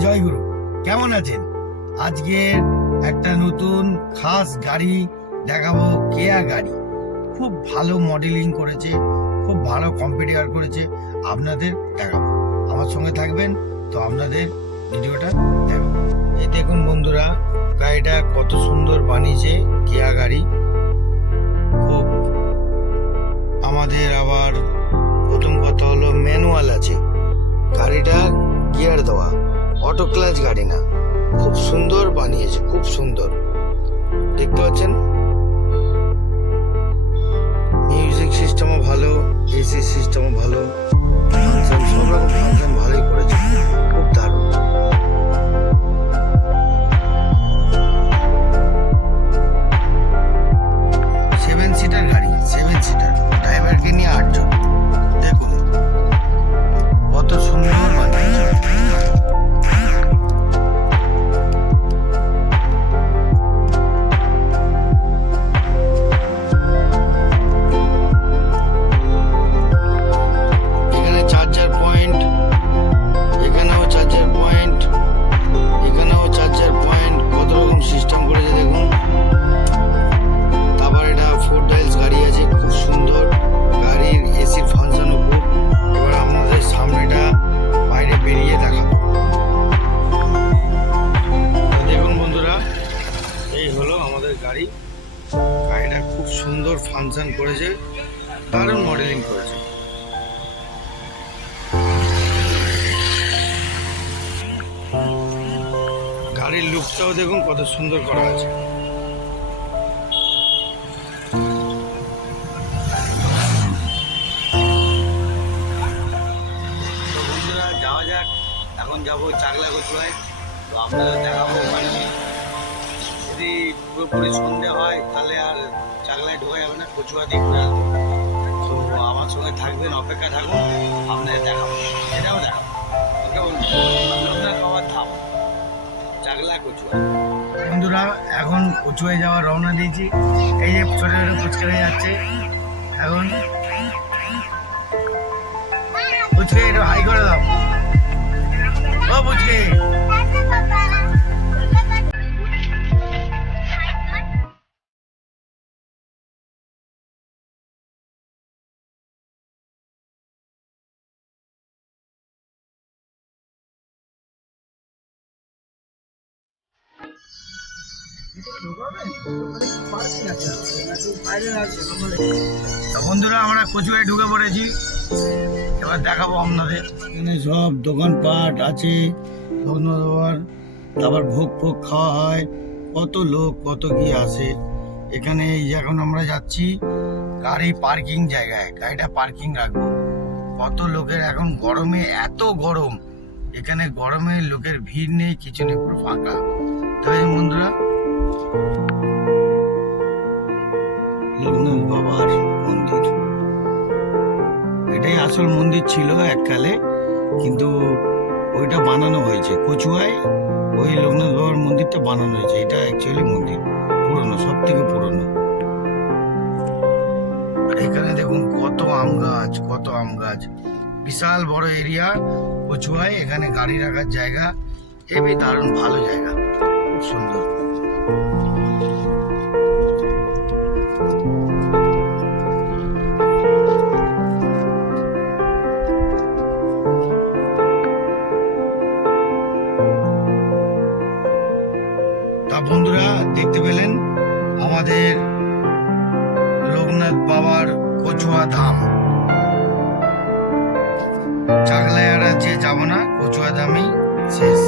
জয়গুরু কেমন আছেন? আজকে একটা নতুন খাস গাড়ি দেখাবো কেয়া গাড়ি। খুব ভালো মডেলিং করেছে, খুব ভালো কম্পিটিয়ার করেছে, আপনাদের দেখাবো। আমার সঙ্গে থাকবেন তো আপনাদের ভিডিওটা দেখাবো। এই দেখুন বন্ধুরা, গাড়িটা কত সুন্দর বানিয়েছে কেয়া গাড়ি। খুব আমাদের আবার প্রথম কথা হলো ম্যানুয়াল আছে। গাড়িটা গিয়ার দেওয়া। অটো ক্লাচ গাড়ি না। খুব সুন্দর বানিয়েছে, খুব সুন্দর। দেখতে পাচ্ছেন? মিউজিক সিস্টেমও ভালো, এসি সিস্টেমও ভালো। ফাংশন করেছে দারুণ মডেলিং করেছে। গাড়ির লুকটাও দেখুন কত সুন্দর করা আছে। যাওয়া যাক এখন যাব চাকলা কচুয়ায় তো আপনাদের দেখাবো মানে যদি পুরোপুরি সন্ধে হয়, তাহলে আর চাকলায় ঢোকা যাবে না, কচুয়া ঘুরে আসব তো আমার সঙ্গে থাকবেন, অপেক্ষা থাকুন, আপনাদের দেখাবো। এটাও দেখাবো। লোকনাথ চাকলা, কচুয়া। বন্ধুরা, এখন কচুয়ায় যাওয়ার রওনা দিয়েছি। এই যে ছোটো ছোটো ফুচকারা যাচ্ছে। এখন একটু হাই করে দাও। বন্ধুরা, আমরা কচুয়ায় ঢুকে পড়েছি। এবার দেখাবো আপনাদের। এখানে সব দোকানপাট আছে তারপর ভোগ ফোগ খাওয়া হয়। কত লোক, কত কি আসে। এখানে এই এখন আমরা যাচ্ছি, গাড়ি পার্কিং জায়গায়, গাড়িটা পার্কিং রাখব। কত লোকের, এখন গরমে এত গরম। এখানে গরমে লোকের ভিড় নেই, কিছু নেই, পুরো ফাঁকা। তবে বন্ধুরা আসল মন্দির ছিল এককালে, কিন্তু ওইটা বানানো হয়েছে। কচুয়ায় ওই লোকনাথ বাবার মন্দিরটা বানানো হয়েছে। এটা অ্যাকচুয়ালি মন্দির, পুরনো সব থেকে পুরনো এখানে দেখুন কত আম গাছ, কত আম গাছ। বিশাল বড় এরিয়া, কচুয়ায়, এখানে গাড়ি রাখার জায়গা। হেবি দারুণ ভালো জায়গা সুন্দর। বন্ধুরা দেখতে পেলেন আমাদের লোকনাথ বাবার কচুয়া ধাম। চাকলায় আর যে যাব না, কচুয়া ধামেই শেষ।